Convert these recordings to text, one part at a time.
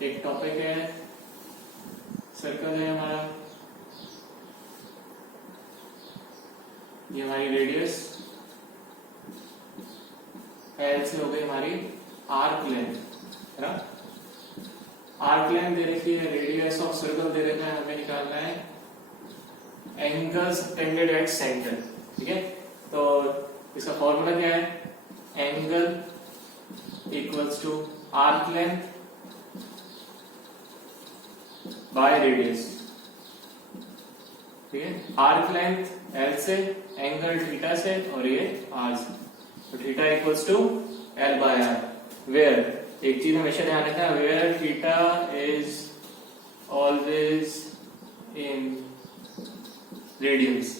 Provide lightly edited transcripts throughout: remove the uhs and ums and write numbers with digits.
एक टॉपिक है, सर्कल है हमारा, ये हमारी रेडियस, एल से हो गई हमारी आर्क लेंथ, है ना। आर्क लेंथ दे रखी है, रेडियस ऑफ सर्कल दे रखा है, हमें निकालना है एंगल सबटेंडेड एट सेंटर, ठीक है। तो इसका फॉर्मूला क्या है, angle equals to arc length by radius, ठीक है। आर्क लेंथ एल से, एंगल थीटा से, और ये आर से, तो theta equals to L by R, where एक चीज हमेशा ध्यान रखना है, where theta is always in radians.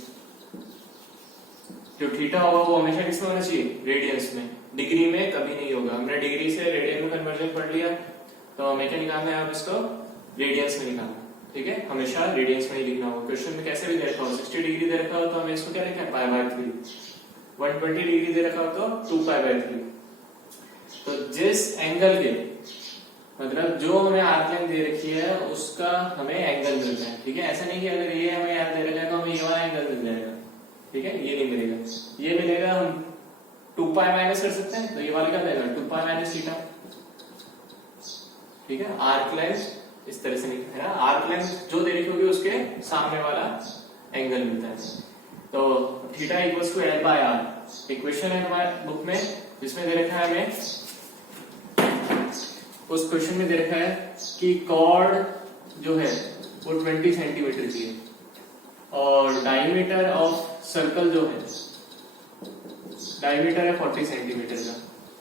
जो थीटा होगा वो हमेशा किसमें होना चाहिए, रेडियंस में, डिग्री में कभी नहीं होगा। हमने डिग्री से रेडियन में कन्वर्जन पढ़ लिया, तो हमें क्या निकालना है, अब इसको रेडियंस में निकालना, ठीक है। हमेशा रेडियंस में ही लिखना होगा। क्वेश्चन में कैसे भी दे रखा हो, 60 डिग्री दे रखा हो तो हमें इसको क्या लिखना है, पाई बाय 3। 120 डिग्री दे रखा हो तो 2 पाई बाय 3। तो जिस एंगल के, मतलब जो हमें आर्क लेंथ दे रखी है उसका हमें एंगल मिलता है, ठीक है। ऐसा नहीं कि अगर ये हमें याद दे रखा है तो हमें ये वाला एंगल मिल जाएगा, ठीक है, ये नहीं मिलेगा। ये मिलेगा, हम 2 पाई माइनस कर सकते हैं, तो ये वाला क्या मिलेगा, 2 पाई माइनस थीटा, ठीक है। आर्क लेंथ इस तरह से नहीं है ना, आर्क लेंथ जो दे रखी होगी उसके सामने वाला एंगल मिलता है। तो theta equals to L by R. Equation है हमारे बुक में जिसमें दे रखा है हमें, उस क्वेश्चन में दे रखा है कि कॉर्ड जो है वो 20 सेंटीमीटर की है और डायमीटर ऑफ सर्कल जो है, डायमीटर है 40 सेंटीमीटर का,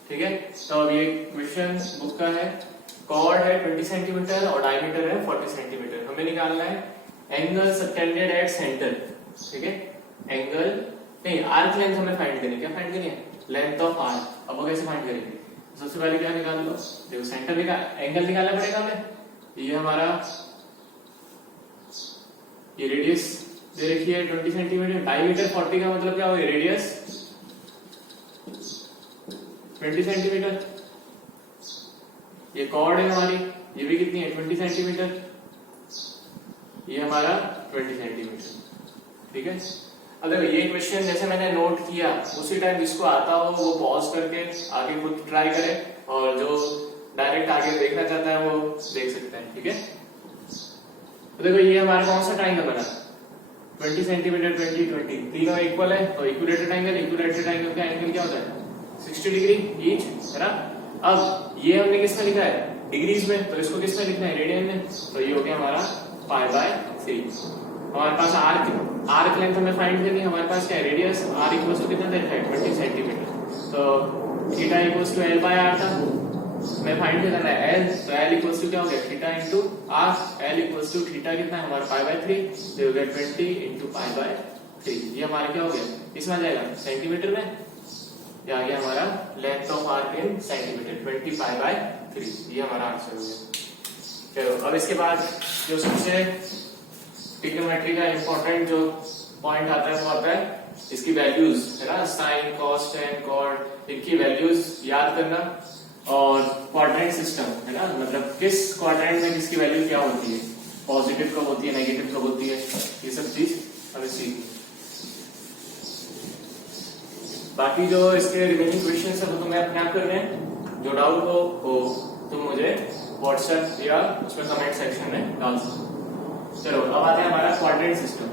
ठीक है। तो अब ये क्वेश्चन बुक का है, कॉर्ड है 20 सेंटीमीटर और डायमीटर है 40 सेंटीमीटर। हमें निकालना है एंगल सबटेंडेड एट सेंटर, ठीक है। एंगल नहीं, आर्क लेंथ हमें फाइंड करनी है। क्या फाइंड करनी है, लेंथ ऑफ आर्क। अब वो कैसे फाइंड करेंगे, सबसे पहले क्या निकाल लो, देखो सेंटर एंगल निकालना पड़ेगा हमें। ये हमारा, ये रेडियस दे रखी है 20 सेंटीमीटर, डायमीटर 40 का मतलब क्या हो गया, रेडियस 20 सेंटीमीटर। ये कॉर्ड है हमारी, ये भी कितनी है, 20 सेंटीमीटर। ये हमारा 20 सेंटीमीटर, ठीक है। अब देखो ये क्वेश्चन जैसे मैंने नोट किया, उसी टाइम जिसको आता हो वो पॉज करके आगे खुद ट्राई करे, और जो डायरेक्ट आगे देखना चाहता है वो देख सकता है, ठीक है। तो देखो ये हमारा कौन सा ट्रायंगल बना, 20 सेंटीमीटर 20 20, तीनों इक्वल है, तो इक्विलेटरल ट्रायंगल, इक्विलेटरल ट्रायंगल का एंगल क्या होता है, 60 डिग्री ईच, है ना। अब ये हमने किसमें लिखा है, डिग्रीज में, तो इसको किसमें लिखना है, रेडियन में, तो ये हो गया हमारा पाई बाय 3। हमारे पास आर्क लेंथ हमें फाइंड करनी है, हमारे पास क्या है, रेडियस, आर इक्वल्स टू कितना दे रखा है, 20 सेंटीमीटर। तो theta equals to L by R था, मैं फाइंड करना है एल, तो एल इक्वल्स टू क्या हो गया, theta into R. L equals to theta कितना है हमारा, पाई बाय 3, तो हो गया 20 इंटू पाई बाय 3। ये हमारा क्या हो गया, इसमें आ जाएगा सेंटीमीटर में, ये आ गया हमारा length of arc in centimetre, 20 pi by 3। ये हमारा आंसर हो गया। चलो अब इसके बाद जो सबसे ट्रिग्नोमेट्री का इंपॉर्टेंट जो पॉइंट आता है वो आता है इसकी वैल्यूज, है ना, साइन कॉस टेन कॉट, इनकी वैल्यूज याद करना, और क्वाड्रेंट सिस्टम, है ना, मतलब किस क्वाड्रेंट में किसकी वैल्यू क्या होती है, पॉजिटिव कब होती है, नेगेटिव कब होती है, ये सब चीज हमें सीखनी। बाकी जो इसके रिमेनिंग क्वेश्चन है वो तो मैं अपने आप कर रहे हैं, जो डाउट हो तो मुझे व्हाट्सएप या उसमें कमेंट सेक्शन में डाल सकते। चलो अब आते हैं हमारा क्वाड्रेंट सिस्टम।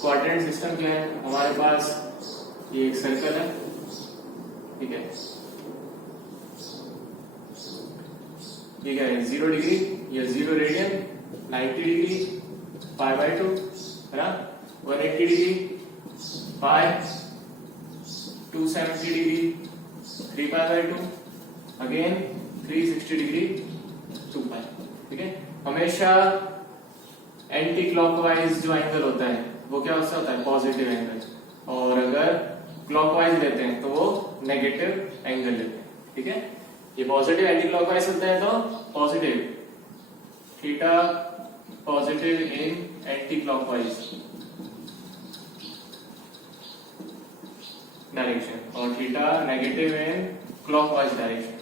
क्वाड्रेंट सिस्टम क्या है, हमारे पास ये एक सर्कल है, ठीक है, ये क्या है, 0 डिग्री, ये 0 रेडियन, 90 डिग्री पाई बाय 2, है ना, 180 degree pi, 270 degree 3 pi by 2, again 360 degree 2 पाई, ठीक है। हमेशा एंटी क्लॉकवाइज जो एंगल होता है वो क्या होता है, पॉजिटिव एंगल, और अगर क्लॉकवाइज लेते हैं तो वो नेगेटिव एंगल लेते हैं, ठीक है। ये पॉजिटिव एंटी क्लॉकवाइज होता है तो positive, theta positive in anti clockwise direction, और theta negative in clockwise direction.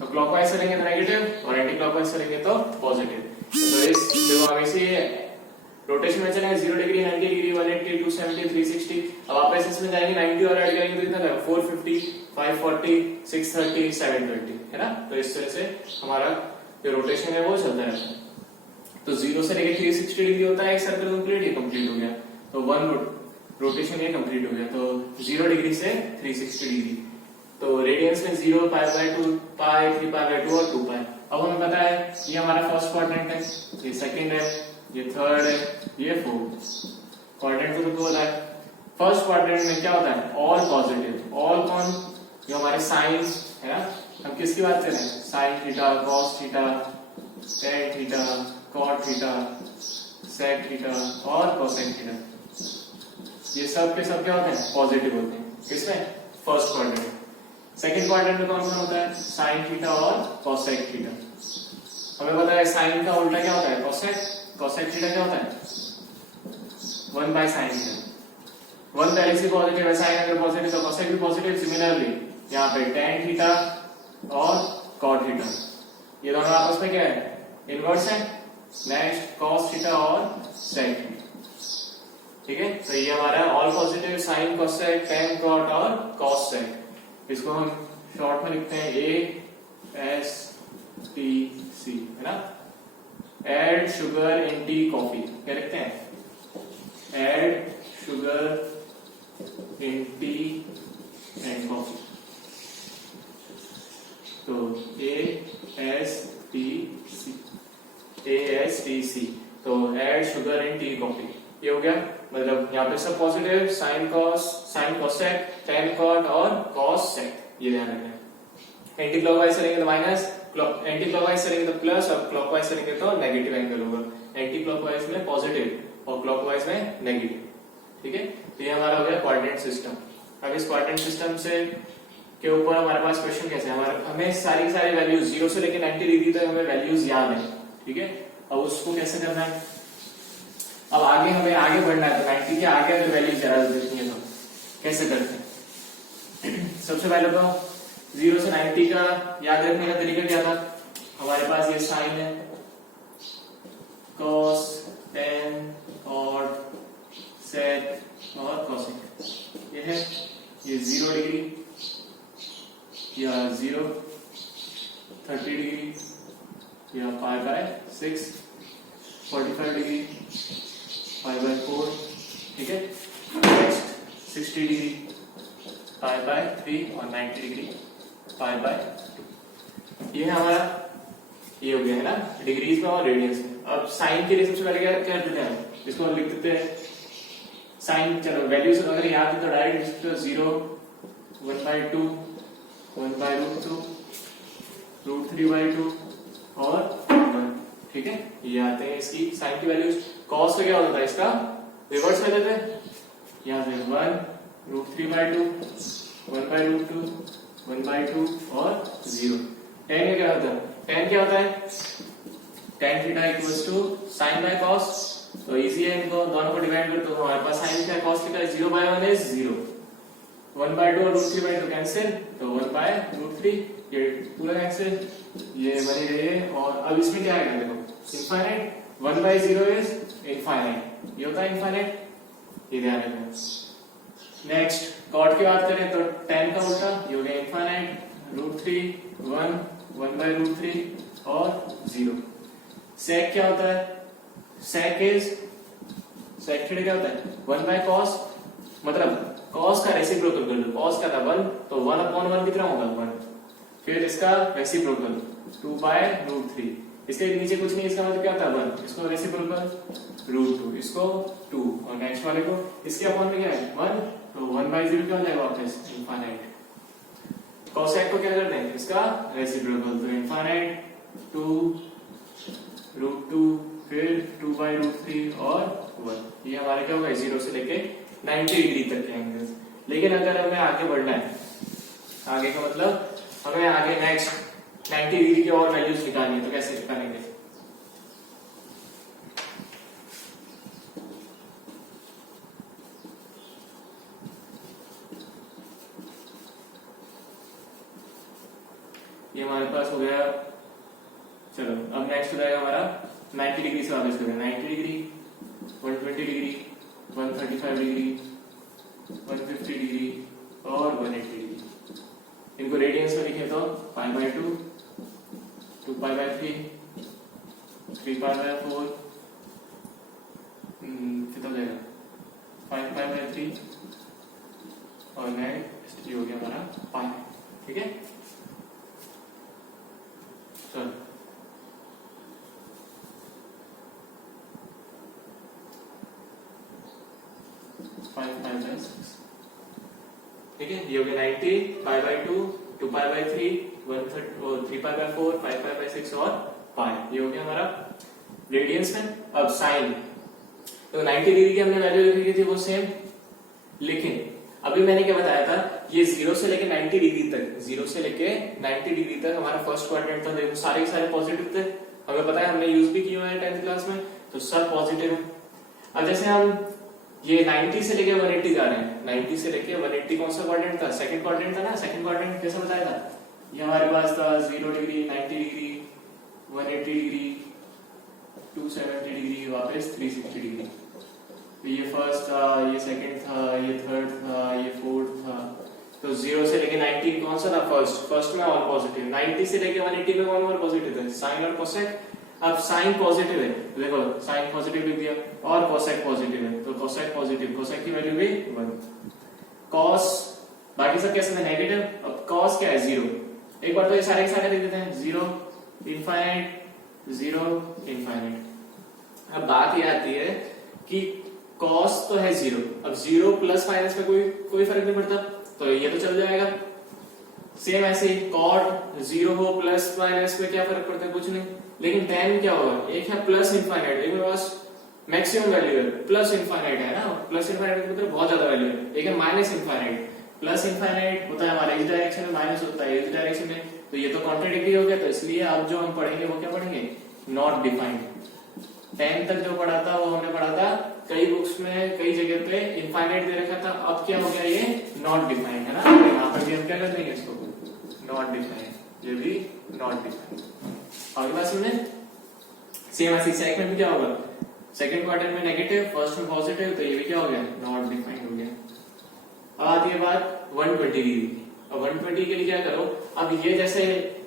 तो क्लॉकवाइज करेंगे तो नेगेटिव और एंटी क्लॉकवाइज करेंगे तो पॉजिटिव। तो इस देखो हम इसे रोटेशन में चलेंगे 0 डिग्री, 90 डिग्री, 180, 270, 360। अब वापस इसमें जाएंगे 90 और ऐड करेंगे तो कितना आएगा 450, 540, 630, 720, है ना। तो इस तरह से हमारा जो रोटेशन है वो चलता रहता है। तो 0 से लेकर 360 डिग्री होता है एक सर्कल कंप्लीट, ये कंप्लीट हो गया। तो वन रोटेशन ये कंप्लीट हो गया। तो 0 डिग्री से 360 डिग्री। तो रेडियंस में 0, π/2, पाई, 3π/2 और 2 पाई। अब हमें पता है ये हमारा फर्स्ट क्वाड्रेंट है, ये सेकंड है, ये थर्ड है, ये फोर्थ क्वाड्रेंट। तो होता है फर्स्ट क्वाड्रेंट में क्या होता है ऑल पॉजिटिव। ऑल कौन, जो हमारे साइन है ना। हम किसकी बात कर रहे हैं, sine theta, cos theta, tan theta, cot theta, sec theta और कोसेक थीटा। ये सब के सब क्या होते हैं पॉजिटिव होते हैं किसमें, फर्स्ट क्वाड्रेंट। सेकंड क्वाड्रेंट में कौन कौन होता है, साइन थीटा और कोसेक थीटा। हमें पता है साइन का उल्टा क्या होता है कोसेक, कोसेक थीटा क्या होता है 1 बाय साइन थीटा। 1 पहले से पॉजिटिव है, साइन अगर पॉजिटिव तो कोसेक भी पॉजिटिव। सिमिलरली यहाँ पे टेन थीटा और कॉट थीटा, ये दोनों आपस में क्या है इनवर्स है। नेक्स्ट कॉस थीटा और सेक थीटा, ठीक है। तो ये हमारा all positive, sine, cosec, tan, cot और कॉस सेक। इसको हम शॉर्ट में लिखते हैं ASTC, है ना। Add sugar in tea coffee, क्या लिखते हैं add sugar in tea and coffee. तो ASTC, तो add sugar in tea coffee, ये हो गया। मतलब यहाँ पे सब positive, sine cos, sine cosec, tan cot और कॉस सेक, ये ध्यान रखना। एंटी क्लॉकवाइज करेंगे तो माइनस, एंटी क्लॉकवाइज करेंगे तो प्लस और क्लॉकवाइज करेंगे तो नेगेटिव एंगल होगा। एंटी क्लॉकवाइज में पॉजिटिव और क्लॉकवाइज में नेगेटिव, ठीक है। तो ये हमारा हो गया क्वाड्रेंट सिस्टम। अब इस क्वाड्रेंट सिस्टम से के ऊपर हमारे पास क्वेश्चन कैसे, हमें सारी वैल्यूज 0 से लेकर 90 डिग्री तक हमें वैल्यूज याद है, ठीक है। अब उसको कैसे करना है, अब आगे हमें आगे बढ़ना है। तो 90 के आगे अगर वैल्यूज जरा देखनी है तो कैसे करते हैं। सबसे पहले तो 0 से 90 का याद रखने का तरीका क्या था, हमारे पास ये साइन है, कॉस, टेन, कॉट, सेक और कोसेक, ये है। ये 0 डिग्री या 0, 30 डिग्री या π/6, 45 डिग्री, π/4, ठीक है। नेक्स्ट 60 डिग्री, π/3 और 90 डिग्री, π/2। ये हमारा ये हो गया है ना डिग्रीज में और रेडियंस में। अब साइन के लिए सबसे पहले क्या करते हैं, इसको हम लिख देते हैं साइन। चलो वैल्यूज अगर याद है तो डायरेक्ट लिख सकते हो 0, 1/2, 1/√2, √3/2 और 1, ठीक है। ये आते हैं इसकी साइन की वैल्यूज। कॉस का क्या होता है, इसका रिवर्स कर देते हैं, यहाँ से 1, √3/2, 1/√2, 1/2 और 0। टेन का क्या होता है, टेन क्या होता है, tan theta equals to sine by cos. तो इजी है, इनको दोनों को डिवाइड कर दो। हमारे पास साइन क्या कॉस लिखा है 0/1 इज 0, 1/2 और √3/2 कैंसिल, तो 1/√3, ये पूरा कैंसिल, ये बनी रहे। और अब इसमें क्या आएगा देखो इनफाइनाइट, 1/0 इज इनफाइनाइट, ये होता है इनफाइनाइट, ये ध्यान रखना। नेक्स्ट कॉट की बात करें तो 10 का उल्टा ये हो गया इनफाइनाइट, √3, 1, 1/√3 और 0। सेक क्या होता है, सेक थीटा क्या होता है 1/cos, मतलब cos का रेसिप्रोकल कर लो। cos का था 1, तो 1/1 कितना होगा 1। फिर इसका रेसिप्रोकल 2/√3, इसके नीचे कुछ नहीं, इसका मतलब क्या था 1, इसको रेसिप्रोकल √2, इसको 2 और नेक्स्ट वाले को इसके अपॉन में क्या है 1, तो 1/0 क्या हो जाएगा वापस इनफाइनाइट। कोसेक को क्या करते हैं, इसका रेसिप्रोकल, तो इनफाइनाइट 2√2, फिर 2/√3 और 1। ये हमारे क्या होगा 0 से लेके 90 डिग्री तक के एंगल्स। लेकिन अगर हमें आगे बढ़ना है, आगे का मतलब हमें आगे नेक्स्ट 90 डिग्री की और वैल्यूज निकालनी है, तो कैसे निकालेंगे। ये हमारे पास हो गया। चलो अब नेक्स्ट हो जाएगा हमारा 90 डिग्री से वापस करें, 90 डिग्री, 120 डिग्री, 135 डिग्री, 150 डिग्री और 180 डिग्री। इनको रेडियंस में लिखे तो π/2, 2π/3, 3π/4, कितना जाएगा 5π/3 और नेक्स्ट ये हो गया हमारा पाई। ठीक है, चलो 5π/6। ठीक है, ये हो गया 90, π/2, 2π/3, 3π/4, 5π/6 और पाई। ये हो गया हमारा रेडियंस में। अब साइन, तो 90 डिग्री की हमने वैल्यू लिखी थी वो सेम, लेकिन अभी मैंने क्या बताया था, ये 0 से लेके 90 डिग्री तक, 0 से लेके 90 डिग्री तक हमारा फर्स्ट क्वाड्रेंट था। देखो सारे के सारे पॉजिटिव थे, हमें पता है, हमने यूज भी किए हुए हैं 10th क्लास में, तो सब पॉजिटिव है। अब जैसे हम ये 90 से लेके 180 जा रहे हैं, 90 से लेके 180 कौन सा क्वाड्रेंट था, सेकंड क्वाड्रेंट था ना। सेकंड क्वाड्रेंट कैसा बताया था, ये हमारे पास था 0 डिग्री, 90 डिग्री, 180 डिग्री, 270 डिग्री, वापस 360 डिग्री। तो ये फर्स्ट था, ये सेकंड था, ये थर्ड था, ये फोर्थ था। तो 0 से लेके 90 कौन सा था, फर्स्ट में ऑल पॉजिटिव। 90 से लेके 180 में कौन और पॉजिटिव है, साइन और कोसेक। अब साइन पॉजिटिव है, तो देखो साइन पॉजिटिव लिख दिया, और कोसेक पॉजिटिव है, तो कोसेक पॉजिटिव, कोसेक की वैल्यू भी 1। कॉस, बाकी सब कैसे थे, नेगेटिव। अब कॉस क्या है, 0। एक बार तो ये सारे के सारे लिख देते हैं, 0 इनफाइनाइट, 0 इनफाइनाइट। अब बात ये आती है कि कॉस तो है 0, अब 0 प्लस माइनस में कोई फर्क नहीं पड़ता, तो ये तो चल जाएगा। सेम ऐसे ही कॉट 0 हो प्लस माइनस में क्या फर्क पड़ता है, कुछ नहीं। लेकिन tan क्या होगा, एक है प्लस इनफाइनाइट, एक मेरे पास मैक्सिमम वैल्यू है, प्लस इनफाइनाइट है ना, प्लस इनफाइनाइट मतलब बहुत ज्यादा वैल्यू है। एक है माइनस इनफाइनाइट, प्लस इनफाइनाइट होता है हमारा इस डायरेक्शन में, माइनस होता है इस डायरेक्शन में, तो ये तो कॉन्ट्राडिक्टरी हो गया। तो इसलिए अब जो हम पढ़ेंगे वो क्या पढ़ेंगे, नॉट डिफाइंड। 10 तक जो पढ़ा था वो हमने पढ़ा था, कई बुक्स में कई जगह पे इनफाइनाइट दे रखा था, अब क्या हो गया, ये नॉट डिफाइंड है ना। यहाँ पर भी हम क्या कर देंगे इसको, नॉट डिफाइंड, ये भी नॉट डिफाइंड। आगे बात सुनने, सेम ऐसे सेकंड में क्या होगा, सेकंड क्वाड्रेंट में नेगेटिव, फर्स्ट में पॉजिटिव, तो ये भी क्या हो गया, नॉट डिफाइंड हो गया। अब आती है बात 120 डिग्री। अब 120 के लिए क्या करो, अब ये जैसे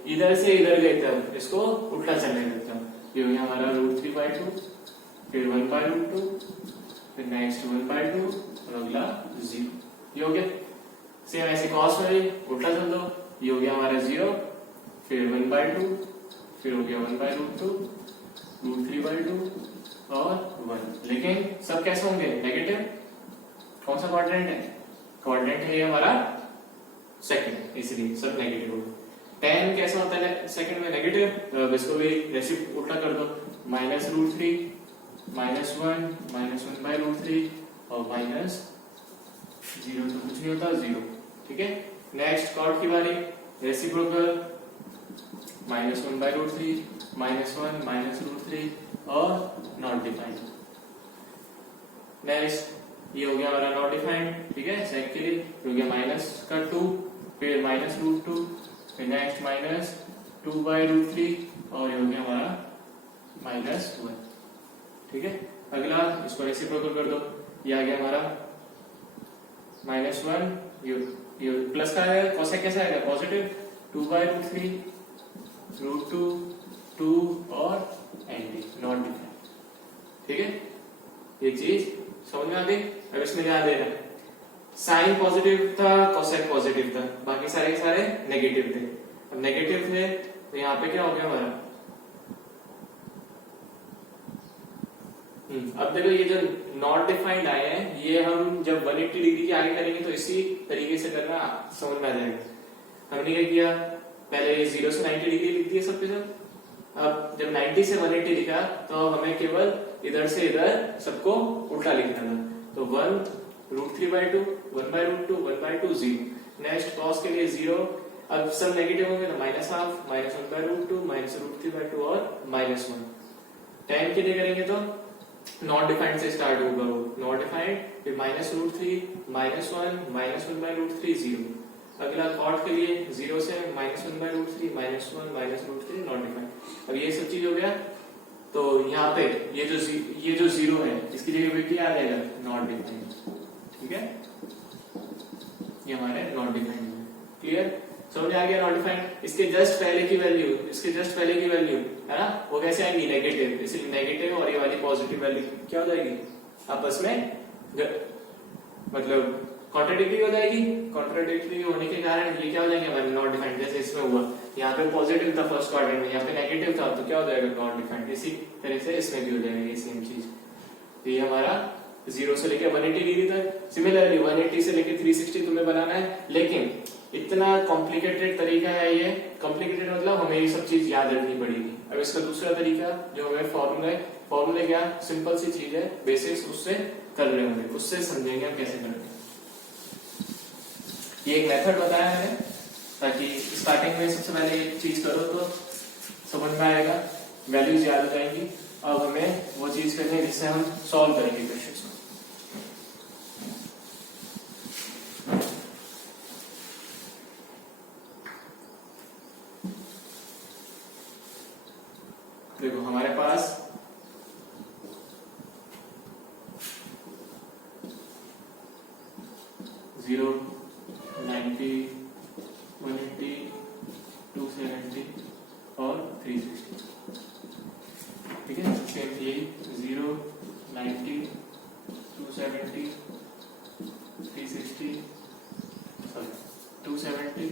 इधर से इधर गए थे, इसको उल्टा चलने देता हूं। ये हो गया हमारा √3/2, फिर 1/√2, फिर नेक्स्ट 1/2 और अगला 0। ये हो गया। सेम ऐसे कॉस में भी उल्टा चल दो, ये हो गया हमारा 0, फिर 1/2, फिर हो गया 1/√2, √3/2 और 1। लेकिन सब कैसे होंगे, नेगेटिव। कौन सा क्वाड्रेंट है, क्वाड्रेंट है ये हमारा सेकंड, इसलिए सब नेगेटिव होगा। tan कैसा होता है सेकंड में, नेगेटिव। इसको भी ऐसे उल्टा कर दो, -√3, -1, -1/√3 और -0, तो कुछ नहीं होता, 0। ठीक है, नेक्स्ट कॉट की बारी, रेसिप्रोकल, -1/√3, -1, -√3 और नॉट डिफाइंड। नेक्स्ट ये हो गया हमारा नॉट डिफाइंड। ठीक है, सेक के लिए हो गया -2, फिर -√2, फिर नेक्स्ट -2/√3 और ये हो गया हमारा -1। ठीक है, अगला इसको रेसिप्रोकल कर दो, ये आ गया हमारा -1, ये प्लस का है, कोसेक कैसा आएगा, पॉजिटिव, 2/√3, √2, 2 और एंड, नॉट डिफाइंड। ठीक है, ये चीज समझ में आ गई। अब इसमें ध्यान देना, साइन पॉजिटिव था, कोसेक पॉजिटिव था, बाकी सारे सारे नेगेटिव थे। अब नेगेटिव थे तो यहाँ पे क्या हो गया हमारा, अब देखो ये जो नॉट डिफाइंड आए हैं, ये हम जब 180 डिग्री के आगे करेंगे तो इसी तरीके से करना समझ में आ जाएगा। हमने क्या किया, पहले 0 से 90 डिग्री लिख दिए सबके सब। अब जब 90 से 180 लिखा तो हमें केवल इधर से इधर सबको उल्टा लिखना था, तो 1√3/2, 1/√2, 1/2, 0। नेक्स्ट कॉस के लिए 0, अब सब नेगेटिव होंगे तो -1/2, -1/√2, -√3/2 और -1। tan के लिए करेंगे तो नॉट डिफाइंड से स्टार्ट होगा वो, नॉट डिफाइंड, फिर -√3, -1, -1/√3, 0। अगला कॉट के लिए 0 से -1/√3 -1 -√3 नॉट डिफाइंड। अब ये सब चीज हो गया, तो यहाँ पे ये जो 0 है इसकी जगह पे क्या आ जाएगा, नॉट डिफाइंड। ठीक है, ये हमारे नॉट डिफाइंड है। क्लियर, समझ आ गया नॉट डिफाइंड। इसके जस्ट पहले की वैल्यू है ना, वो कैसे आएगी, नेगेटिव, इसलिए नेगेटिव और ये वाली पॉजिटिव वैल्यू क्या हो जाएगी, आपस में मतलब कॉन्ट्राडिक्टरी हो जाएगी। कॉन्ट्राडिक्टरी होने के कारण ये क्या हो जाएंगे हमारे नॉट डिफाइंड। जैसे इसमें हुआ, यहाँ पे पॉजिटिव था फर्स्ट क्वाड्रेंट में, यहाँ पे नेगेटिव था, तो क्या हो जाएगा, नॉट डिफाइंड। इसी तरह से इसमें भी हो जाएगा ये सेम चीज। तो ये हमारा 0 से लेकर 180 डिग्री तक, सिमिलरली 180 से लेकर 360 तुम्हें बनाना है। लेकिन इतना कॉम्प्लिकेटेड तरीका है ये, कॉम्प्लिकेटेड मतलब हमें ये सब चीज याद रखनी पड़ेगी। अब इसका दूसरा तरीका जो हमें फॉर्मूले क्या, सिंपल सी चीज है, बेसिक्स उससे कर रहे होंगे, उससे समझेंगे हम कैसे करते हैं। ये एक मेथड बताया है ताकि स्टार्टिंग में सबसे पहले एक चीज करो तो समझ में आएगा, वैल्यूज याद हो जाएंगी। अब हमें वो चीज करनी है जिससे हम सॉल्व करेंगे क्वेश्चन को। देखो हमारे पास जीरो 90 180 270 और 360, ठीक है। सेम ये 0 90 270 360 सॉरी 270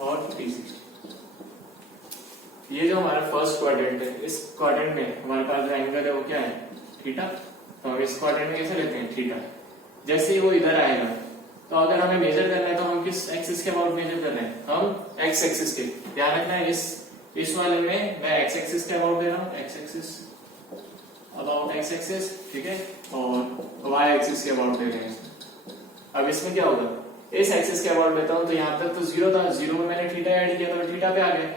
और 360। ये जो हमारा फर्स्ट क्वाड्रेंट है, इस क्वाड्रेंट में हमारे पास जो एंगल है वो क्या है, थीटा। तो हम इस क्वाड्रेंट में कैसे लेते हैं, थीटा। जैसे ही वो इधर आएगा, तो अगर हमें मेजर करना है तो हम किस एक्सिस के अबाउट मेजर कर रहे हैं, हम एक्स एक्सिस के। ध्यान रखना है इस वाले में मैं एक्स एक्सिस के अबाउट दे रहा हूँ, x axis about x axis, ठीक है, और वाई एक्सिस के अबाउट दे रहे हैं। अब इसमें क्या होगा, इस एक्सिस के अबाउट देता हूँ, तो यहाँ तक तो 0 था, 0 में मैंने थीटा ऐड किया तो मैं थीटा पे आ गया।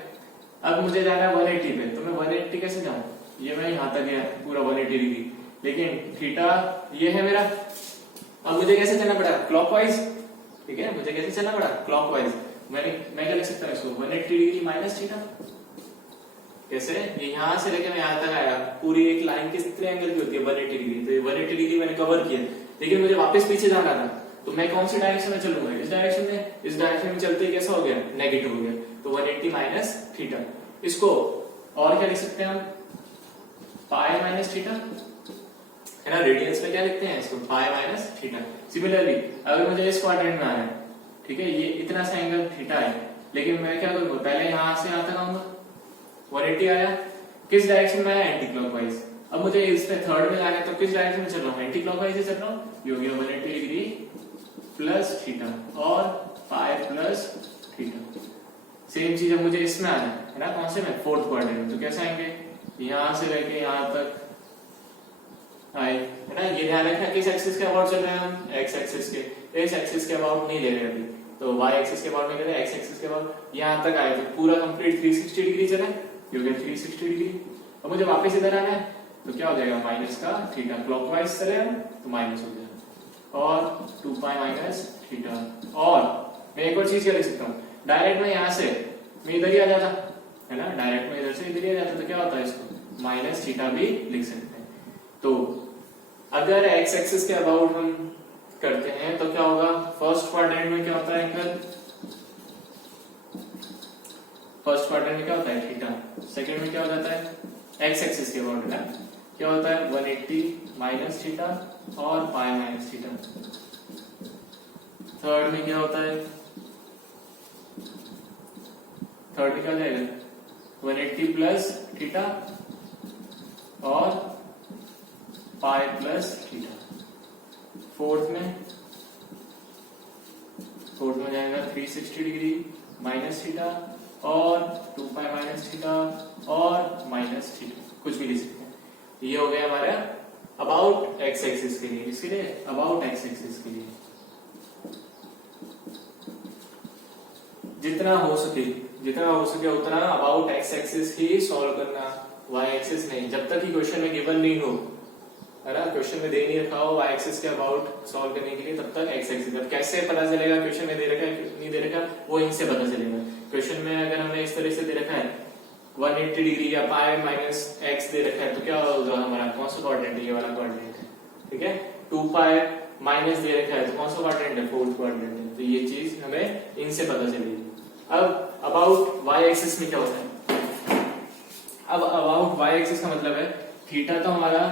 अब मुझे जाना है 180 पे, तो मैं 180 कैसे जाऊं, ये मैं यहाँ तक गया पूरा 180 डिग्री, लेकिन थीटा ये है मेरा। अब मुझे कैसे चलना पड़ा, क्लॉकवाइज, ठीक है, मुझे कैसे चलना पड़ा, क्लॉकवाइज। मैं क्या लिख सकता हूँ इसको, 180 डिग्री माइनस थीटा। कैसे, ये यहाँ से लेके मैं यहाँ तक आया, पूरी एक लाइन कितने एंगल की होती है, 180 डिग्री। तो 180 डिग्री मैंने कवर किया, लेकिन मुझे वापस पीछे जाना था, तो मैं कौन सी डायरेक्शन में चलूंगा, इस डायरेक्शन में चलते ही कैसा हो गया, नेगेटिव हो गया। तो 180 माइनस थीटा, इसको और क्या लिख सकते हैं हम, पाई माइनस थीटा, है ना। रेडियंस में क्या लिखते हैं इसको, पाई माइनस थीटा। सिमिलरली अगर मुझे इस क्वाड्रेंट में आना है, ठीक है, ये इतना सा एंगल थीटा है, लेकिन मैं क्या करूंगा, पहले यहां से यहां तक आऊंगा, 180 आया, किस डायरेक्शन में आया, एंटी क्लॉकवाइज। अब मुझे इसमें थर्ड में जाना है, तो किस डायरेक्शन में चल रहा हूँ, एंटी क्लॉकवाइज से चल रहा हूँ। ये हो गया 180 डिग्री प्लस थीटा और पाई प्लस थीटा। सेम चीज अब मुझे इसमें आना है ना, कौन से में, फोर्थ क्वाड्रेंट में। तो कैसे आएंगे, यहां से लेके यहां तक आए, है ना। ये ध्यान रखना किस एक्सिस के अबाउट चल रहे हैं हम, एक्स एक्सिस के। इस एक्सिस के अबाउट नहीं ले रहे अभी, तो वाई एक्सिस के अबाउट नहीं ले रहे, एक्स एक्सिस के अबाउट। यहां तक आए तो पूरा कंप्लीट 360 डिग्री चले, क्योंकि 360 डिग्री। अब मुझे वापस इधर आना है, तो क्या हो जाएगा, माइनस का थीटा, क्लॉकवाइज चले हम तो माइनस हो जाएगा, और 2 पाई माइनस थीटा। और मैं एक और चीज क्या लिख सकता हूँ, डायरेक्ट में यहां से मैं इधर ही आ जाता, है ना, डायरेक्ट में इधर से इधर ही आ जाता, तो क्या होता है, इसको माइनस थीटा भी लिख सकते हैं। तो अगर एक्स एक्सिस के अबाउट हम करते हैं तो क्या होगा, फर्स्ट क्वाड्रेंट में क्या होता है एंगल, फर्स्ट क्वाड्रेंट में क्या होता है, थीटा। सेकंड में क्या हो जाता है, एक्स एक्सिस के अबाउट, है क्या होता है, 180 माइनस थीटा और पाई माइनस थीटा। थर्ड में क्या होता है, थर्ड में क्या हो जाएगा, 180 प्लस थीटा और पाई प्लस थीटा। फोर्थ में जाएगा 360 डिग्री माइनस थीटा और 2 पाई माइनस थीटा और माइनस थीटा, कुछ भी लिख सकते हैं। ये हो गया हमारा अबाउट एक्स एक्सिस के लिए, इसके लिए अबाउट एक्स एक्सिस के लिए। जितना हो सके उतना about x axis he solve करना, वाई एक्सिस नहीं, जब तक कि क्वेश्चन में गिवन नहीं हो। है ना, क्वेश्चन में दे नहीं रखा हो y एक्सिस के अबाउट सॉल्व करने के लिए, तब तक x एक्सिस। अब कैसे पता चलेगा क्वेश्चन में दे रखा है नहीं दे रखा, वो इनसे पता चलेगा। क्वेश्चन में अगर हमें इस तरह से दे रखा है 180 डिग्री या पाई माइनस x दे रखा है, तो क्या होगा हमारा, कौन सा कोऑर्डिनेट है, ये वाला कोऑर्डिनेट है, ठीक है। 2 पाई माइनस दे रखा है, तो कौन सा कोऑर्डिनेट है, फोर्थ कोऑर्डिनेट है। तो ये चीज हमें इनसे पता चलेगी। अब अबाउट y एक्सिस में क्या होता है, अब अबाउट y एक्सिस का मतलब है थीटा तो हमारा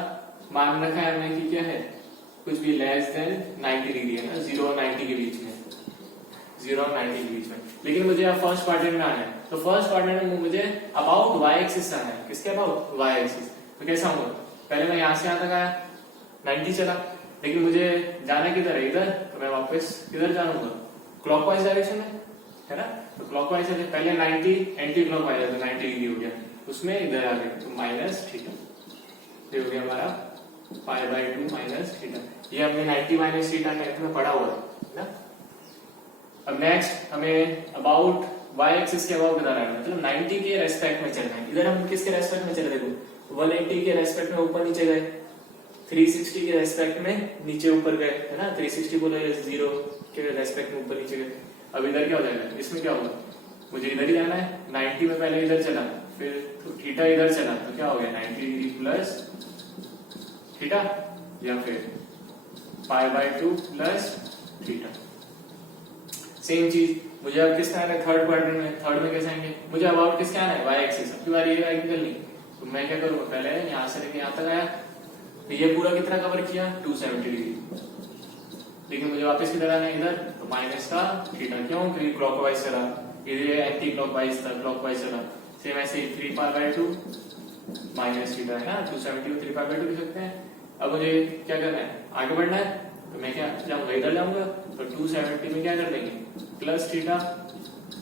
मान रखा है हमने कि क्या है, कुछ भी लेस देन 90 डिग्री है ना, 0 और 90 के बीच में, 0 और 90 के बीच में। लेकिन मुझे अब फर्स्ट क्वाड्रेंट में आना है, तो फर्स्ट क्वाड्रेंट में मुझे अबाउट y एक्सिस आना है। किसके अबाउट, y एक्सिस। तो कैसा होगा, पहले मैं यहां से यहां तक आया, 90 चला, लेकिन मुझे जाना किधर है, इधर, तो मैं वापस किधर जाऊंगा, क्लॉकवाइज डायरेक्शन में, है ना। तो क्लॉकवाइज है, पहले 90 एंटी क्लॉकवाइज है, तो 90 डिग्री हो गया, उसमें इधर आ गया, तो माइनस थीटा, ये हो गया हमारा पाई बाय 2 माइनस थीटा। ये हमने 90 माइनस थीटा 10th में पढ़ा हुआ है ना। अब नेक्स्ट हमें अबाउट y एक्सिस के अबाउट बताना है, मतलब 90 के रेस्पेक्ट में चलना है। इधर हम किसके रेस्पेक्ट में चले, देखो 180 के रेस्पेक्ट में ऊपर नीचे गए, 360 के रेस्पेक्ट में नीचे ऊपर गए, है ना। 360 बोले 0 के रेस्पेक्ट में ऊपर नीचे गए। अब इधर क्या हो जाएगा, इसमें क्या होगा, मुझे इधर ही जाना है, 90 में पहले इधर चला, फिर तो थीटा इधर चला, तो क्या हो गया 90 डिग्री प्लस थीटा, या फिर pi by 2 plus theta. Same चीज मुझे अब किसका आना है, थर्ड क्वाड्रेंट में। थर्ड में कैसे आएंगे, मुझे अबाउट किसका आना है, y एक्सिस। अब की बार ये एंगल नहीं, तो मैं क्या करूंगा, पहले यहां से लेके यहां तक आया, तो ये पूरा कितना कवर किया, 270 डिग्री, लेकिन मुझे वापस किधर आना है, इधर, तो माइनस का थीटा। क्यों, क्योंकि क्लॉकवाइज चला, इधर एंटी क्लॉकवाइज था, क्लॉकवाइज चला। सेम ऐसे ही 3 पाई बाय 2 माइनस थीटा, है ना, 270 को 3 पाई बाय 2 लिख सकते हैं। अब मुझे क्या करना है, आगे बढ़ना है, तो मैं क्या जाऊंगा, इधर जाऊंगा, तो 270 में क्या कर देंगे, प्लस थीटा,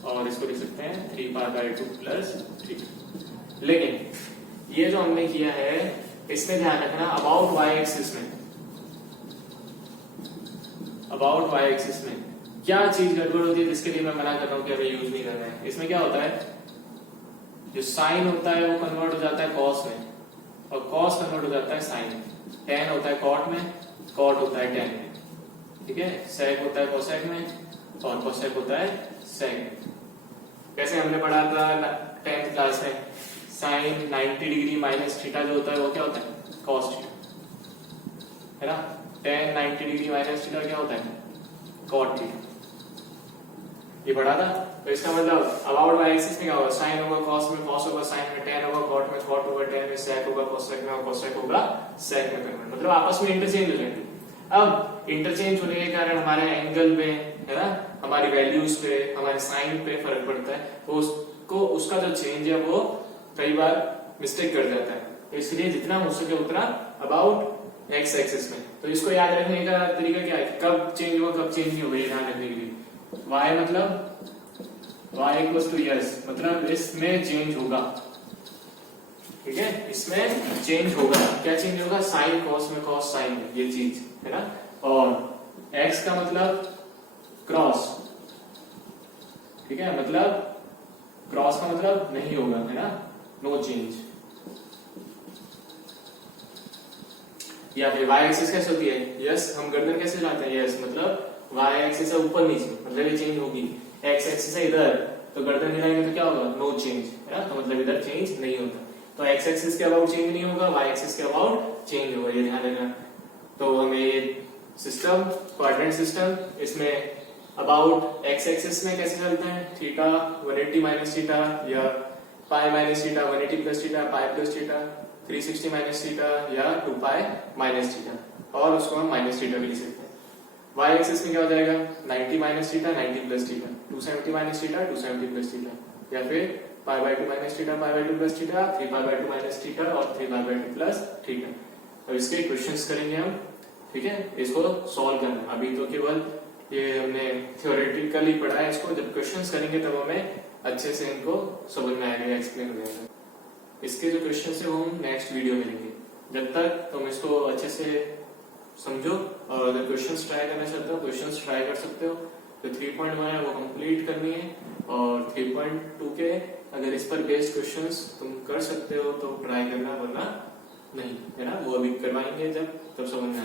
और इसको लिख सकते हैं 3 पाई बाय 2 प्लस थीटा। लेकिन ये जो हमने किया है, इसमें ध्यान रखना अबाउट y एक्सिस में, अबाउट y एक्सिस में क्या चीज गड़बड़ होती है, जिसके लिए मैं मना कर रहा हूं कि हमें यूज नहीं करना है। इसमें क्या होता है, जो साइन होता है वो कन्वर्ट हो जाता है कॉस में, और कॉस कन्वर्ट हो जाता है साइन में। टेन होता है कॉट में, कॉट होता है टेन में, ठीक है। सेक होता है कोसेक में, और कोसेक होता है सेक में। कैसे हमने पढ़ा था 10th क्लास में, साइन 90 डिग्री माइनस थीटा जो होता है वो क्या होता है, कॉस थीटा, है ना। टेन 90 डिग्री माइनस थीटा क्या होता है, कॉट थीटा, ये पढ़ा था। तो इसका मतलब अबाउट y एक्सिस में क्या होगा, साइन होगा कॉस में, कॉस होगा साइन में, टेन होगा कॉट में, कॉट होगा टेन में, सेक होगा कोसेक में, और कोसेक होगा सेक में कन्वर्ट, मतलब आपस में इंटरचेंज हो जाएंगे। अब इंटरचेंज होने के कारण हमारे एंगल पे, है ना, हमारी वैल्यूज पे, हमारे साइन पे फर्क पड़ता है, तो उसको उसका जो चेंज है वो कई बार मिस्टेक कर जाता है। तो इसलिए जितना हो सके उतना अबाउट x एक्सिस में। तो इसको याद रखने का तरीका क्या है, कब चेंज होगा कब चेंज नहीं होगा, ये ध्यान रखने के लिए y मतलब y इक्वल्स टू यस, मतलब इसमें चेंज होगा, ठीक है, इसमें चेंज होगा। क्या चेंज होगा, साइन कॉस में, कॉस साइन में, ये चीज है ना। और x का मतलब क्रॉस, ठीक है, मतलब क्रॉस का मतलब नहीं होगा, है ना, नो चेंज। या फिर y एक्सिस कैसे होती है, यस, हम गर्दन कैसे चलाते हैं, यस, मतलब y एक्सिस है ऊपर नीचे, मतलब ये चेंज होगी। x एक्सिस है इधर, तो गर्दन हिलाएंगे तो क्या होगा, नो चेंज, है ना, तो मतलब इधर चेंज नहीं होता। तो x एक्सिस के अबाउट चेंज नहीं होगा, y एक्सिस के अबाउट चेंज होगा, ये ध्यान रखना। तो हमें ये सिस्टम, कोऑर्डिनेट सिस्टम, इसमें अबाउट x एक्सिस में कैसे चलता है, थीटा 180 माइनस थीटा, या pi minus theta, 180 plus theta, pi plus theta, 360 minus theta, या 2 पाई माइनस थीटा, और उसको हम माइनस थीटा भी लिख सकते हैं। y एक्सिस में क्या हो जाएगा, 90 minus theta, 90 plus theta, 270 minus theta, 270 plus theta, या फिर pi by 2 minus theta, pi by 2 plus theta, 3 pi by 2 minus theta, और 3 पाई बाय 2 प्लस थीटा। अब इसके क्वेश्चंस करेंगे हम, ठीक है, इसको सॉल्व करना। अभी तो केवल ये हमने थ्योरेटिकली पढ़ा है, इसको जब क्वेश्चंस करेंगे तब हमें अच्छे से इनको समझ में आएगा, एक्सप्लेन हो जाएगा। इसके जो क्वेश्चंस है वो हम नेक्स्ट वीडियो में लेंगे। जब तक तुम इसको अच्छे से समझो, और अगर क्वेश्चंस ट्राई करना चाहते हो क्वेश्चंस ट्राई कर सकते हो। तो 3.1 है वो कंप्लीट करनी है, और 3.2 के अगर इस पर बेस्ड क्वेश्चंस तुम कर सकते हो तो ट्राई करना, वरना नहीं, है ना, वो अभी करवाएंगे जब, तब समझ में